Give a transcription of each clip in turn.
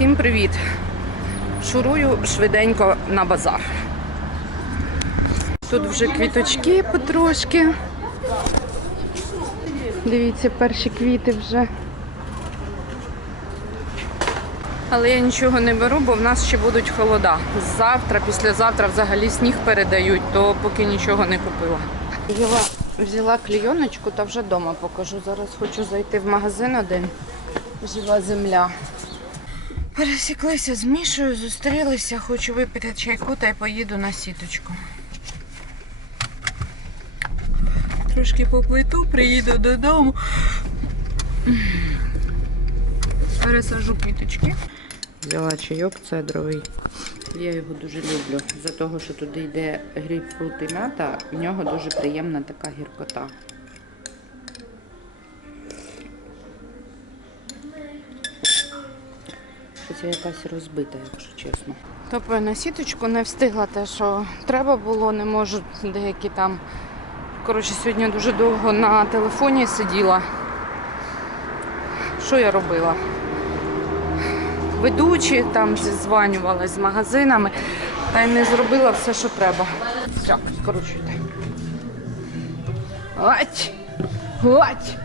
Всім привіт! Шурую швиденько на базар. Тут вже квіточки потрошки. Дивіться, перші квіти вже. Але я нічого не беру, бо в нас ще будуть холода. Завтра, післязавтра взагалі сніг передають, то поки нічого не купила. Взяла, взяла клійоночку та вже вдома покажу. Зараз хочу зайти в магазин один. Жива земля. Пересіклися з Мішою, зустрілися, хочу випити чайку та й поїду на сіточку. Трошки поплиту, приїду додому. Пересажу квіточки. Взяла чайок цедровий. Я його дуже люблю. За того, що туди йде грейпфрут і мята, в нього дуже приємна така гіркота. Щось якась розбита, якщо чесно. Тобто на сіточку не встигла те, що треба було, не можу деякі там. Коротше, сьогодні дуже довго на телефоні сиділа. Що я робила? Ведучі там зізванювала з магазинами, та й не зробила все, що треба. Все, скорочуйте. Гать! Гать!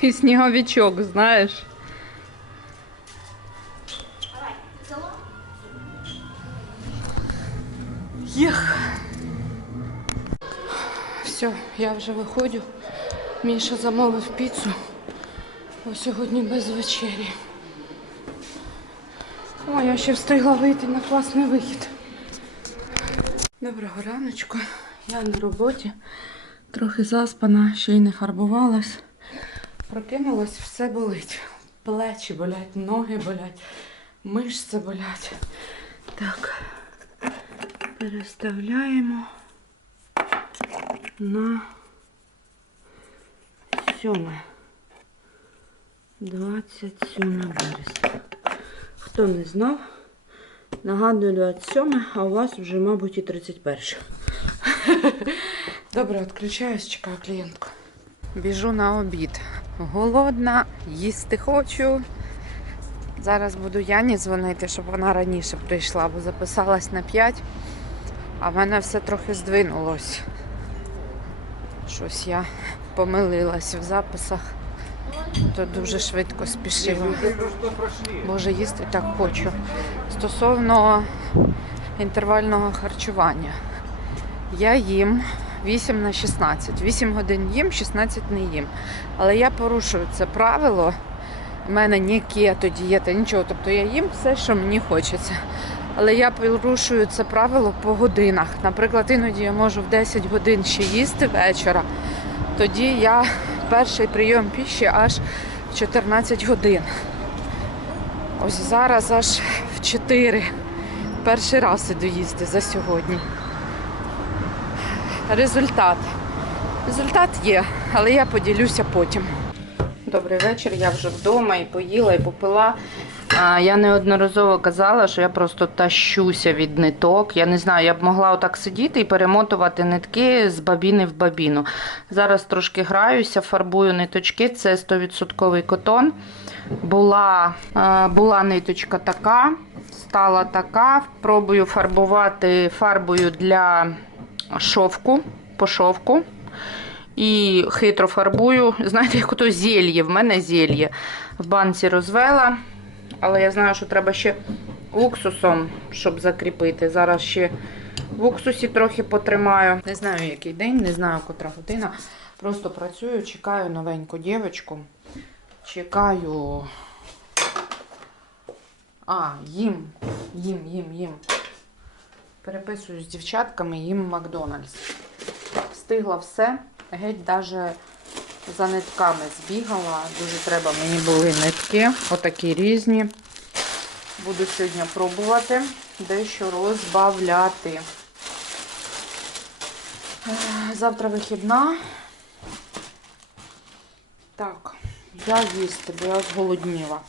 Такий сніговичок, знаєш. Єх. Все, я вже виходжу. Міша замовив піцу. Бо сьогодні без вечері. О, я ще встигла вийти на класний вихід. Доброго раночку. Я на роботі. Трохи заспана, ще й не фарбувалась. Прокинулась, все болить. Плечі болять, ноги болять, мишці болять. Так. Переставляємо на 7. 27 березня. Хто не знав, нагадую 27, а у вас вже, мабуть, і 31. Добре, відключаюсь, чекаю клієнтку. Біжу на обід. Голодна, їсти хочу. Зараз буду Яні дзвонити, щоб вона раніше прийшла, бо записалась на 5, а в мене все трохи здвинулось. Щось я помилилась в записах, то дуже швидко спішила. Боже, їсти так хочу. Стосовно інтервального харчування. Я їм 8 на 16. 8 годин їм, 16 не їм. Але я порушую це правило. У мене ні кето, дієта, нічого. Тобто я їм все, що мені хочеться. Але я порушую це правило по годинах. Наприклад, іноді я можу в 10 годин ще їсти вечора. Тоді я перший прийом піші аж в 14 годин. Ось зараз аж в 4. Перший раз іду їсти за сьогодні. Результат. Результат є, але я поділюся потім. Добрий вечір, я вже вдома і поїла, і попила. Я неодноразово казала, що я просто тащуся від ниток. Я не знаю, я б могла отак сидіти і перемотувати нитки з бабіни в бабіну. Зараз трошки граюся, фарбую ниточки, це 100% котон. Була, була ниточка така, стала така. Пробую фарбувати фарбою для шовку по шовку. І хитро фарбую. Знаєте, як ото зельє. В мене зельє. В банці розвела. Але я знаю, що треба ще уксусом, щоб закріпити. Зараз ще в уксусі трохи потримаю. Не знаю, який день, не знаю, котра година. Просто працюю, чекаю новеньку дівчинку. Чекаю. А, їм. Їм, їм, їм. Переписую з дівчатками, їм Макдональдс. Встигла все. Геть даже за нитками збігала. Дуже треба мені були нитки. Отакі різні. Буду сьогодні пробувати дещо розбавляти. Е, Завтра вихідна. Так, я їсти, бо я зголодніла.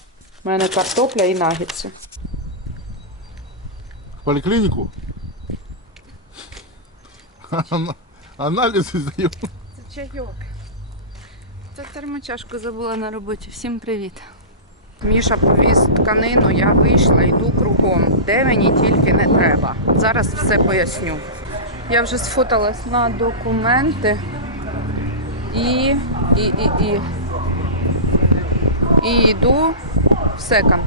У мене картопля і нагідці. В поликлинику? Ана- Анализы сдаю. Це чайок. Та термочашку забула на роботі. Всім привіт. Міша повіз тканину, я вийшла, йду кругом, де мені тільки не треба. Зараз все поясню. Я вже сфоталась на документи і, і, і, і, і йду в секонд.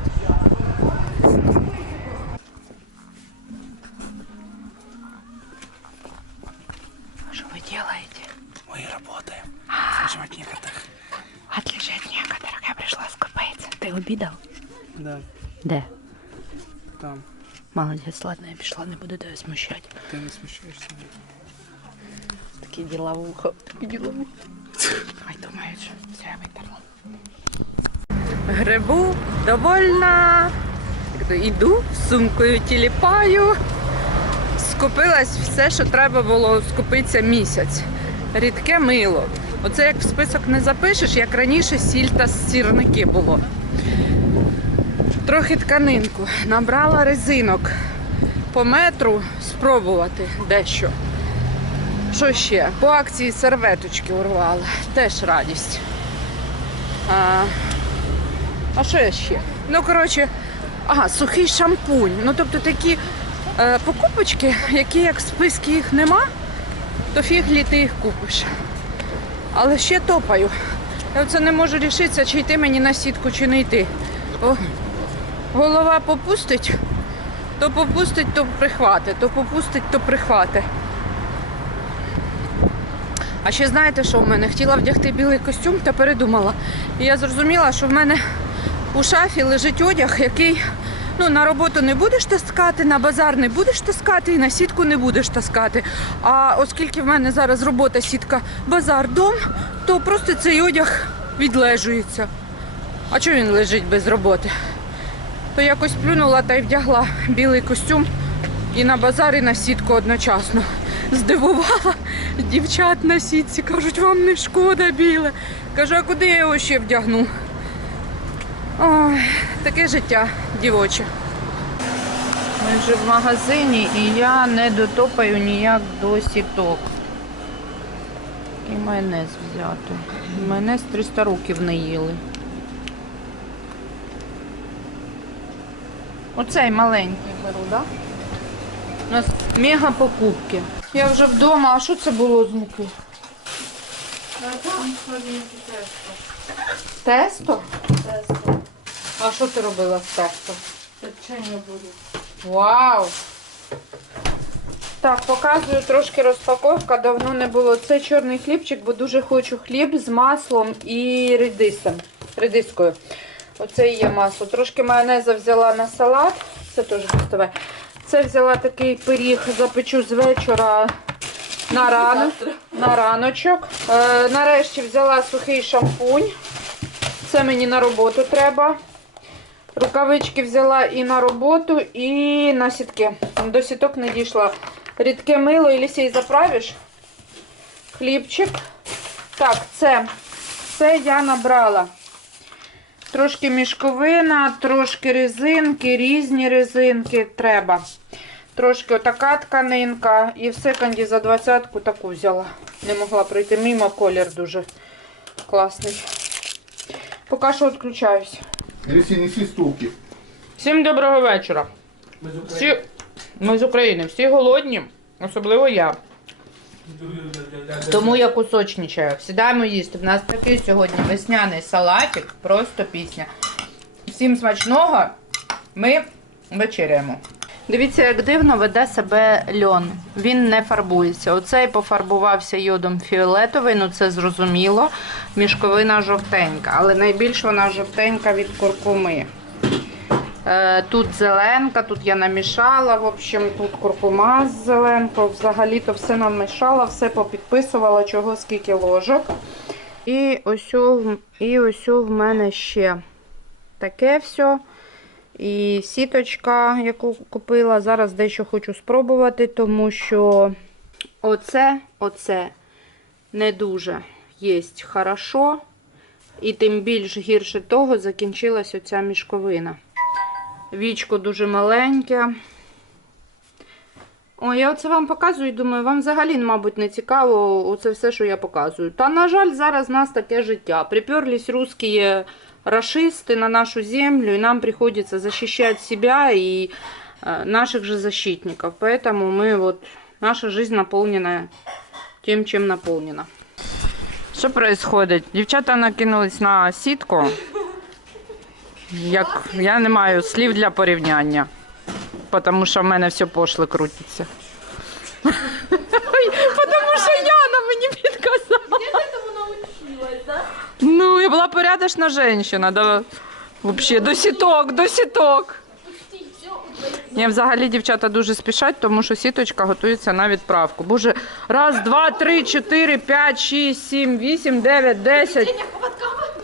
Обідав? Да, Де? там. Молодець, ладно, я пішла, не буду тебе смущати. Ты не смущаешься. Такі діловухо, такі діловухо. Ай, думають, що все, я витерла. Грибу довольна. Іду з сумкою тіліпаю. Скупилась все, що треба було скупитися місяць. Рідке мило. Оце як в список не запишеш, як раніше сіль та сірники було. Трохи тканинку. Набрала резинок по метру спробувати дещо. Що ще? По акції серветочки урвала. Теж радість. А, а що я ще? Ну, коротше, ага, сухий шампунь. Ну, тобто такі е, покупочки, які як в списку їх нема, то фіг лі ти їх купиш. Але ще топаю. Я оце не можу рішитися, чи йти мені на сітку, чи не йти. О, голова попустить, то попустить, то прихвати, то попустить, то прихвати. А ще знаєте, що в мене? Хотіла вдягти білий костюм та передумала. І я зрозуміла, що в мене у шафі лежить одяг, який ну, на роботу не будеш таскати, на базар не будеш таскати і на сітку не будеш таскати. А оскільки в мене зараз робота сітка базар дом, то просто цей одяг відлежується. А чого він лежить без роботи? То якось плюнула та й вдягла білий костюм і на базар, і на сітку одночасно. Здивувала дівчат на сітці. Кажуть, вам не шкода біле. Кажу, а куди я його ще вдягну? Ой, таке життя дівоче. Ми вже в магазині і я не дотопаю ніяк до сіток. І майонез взяти. Майонез 300 років не їли. Оцей маленький беру, так? Да? У нас мега покупки. Я вже вдома, а що це було з муки? Тесто? Тесто. А що ти робила з тесто? Печення буде. Вау! Так, показую трошки розпаковка. Давно не було. Це чорний хлібчик, бо дуже хочу хліб з маслом і редисом. Редискою. Оце і є масло. Трошки майонеза взяла на салат. Це теж гостове. Це взяла такий пиріг, запечу з вечора на, рано, на раночок. Е, нарешті взяла сухий шампунь. Це мені на роботу треба. Рукавички взяла і на роботу, і на сітки. До сіток не дійшла. Рідке мило, Елісей, заправиш? Хлібчик. Так, це, це я набрала. Трошки мішковина, трошки резинки, різні резинки треба. Трошки отака тканинка. І в секонді за двадцятку таку взяла. Не могла пройти мимо, колір дуже класний. Поки що відключаюсь. Неси, неси стулки. Всім доброго вечора. Всі... Ми з України. Всі голодні, особливо я. Тому я кусочничаю. Сідаємо їсти. В нас такий сьогодні весняний салатик, просто пісня. Всім смачного. Ми вечеряємо. Дивіться, як дивно веде себе льон. Він не фарбується. Оцей пофарбувався йодом фіолетовий, ну це зрозуміло. Мішковина жовтенька, але найбільш вона жовтенька від куркуми. Е, Тут зеленка, тут я намішала. В общем, тут куркума з зеленкою. Взагалі-то все намішала, все попідписувала, чого скільки ложок. І ось, і ось в мене ще таке все. І сіточка, яку купила. Зараз дещо хочу спробувати, тому що оце, оце не дуже єсть хорошо. І тим більш гірше того закінчилась оця мішковина. Вічко дуже маленьке. О, я оце вам показую, думаю, вам взагалі, мабуть, не цікаво оце все, що я показую. Та, на жаль, зараз в нас таке життя. Приперлись русські рашисти на нашу землю, и нам приходится защищать себя и э, наших же защитников. Поэтому мы вот, наша жизнь наполнена тем, чем наполнена. Що происходит? Дівчата накинулись на сітку. Як я не маю слів для порівняння, тому що в мене все пошле крутиться. Тому що Яна мені підказала. Ну, я була порядочна жінка, да. Вообще, до сіток, до сіток. Ні, взагалі дівчата дуже спішать, тому що сіточка готується на відправку. Боже, раз, два, три, чотири, п'ять, шість, сім, вісім, дев'ять, десять.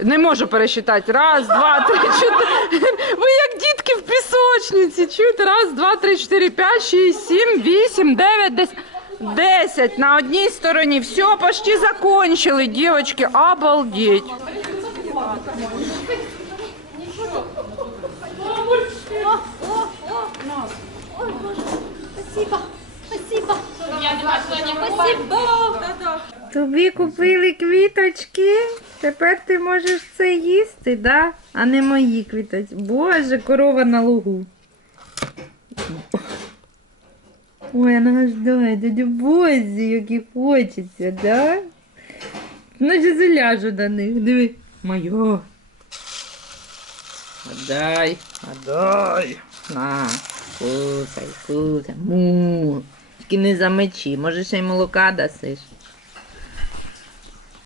Не можу пересчитати. Раз, два, три, чотири. Ви як дітки в пісочниці. Чуєте? Раз, два, три, чотири, п'ять, шість, сім, вісім, дев'ять, десять. Десять на одній стороні. Все, почти закончили, дівчатки. Обалдеть. Спасибо. Тобі купили квіточки. Тепер ти можеш це їсти, да? А не мої квіточки. Боже, корова на лугу. Ой, вона аж дає, дядю Бозі, які хочеться, да? Ну, ще заляжу до них. Диви. Моє. Отдай, отдай. На, кусай, кусай. Му. Тільки не замечи, може ще й молока дасиш.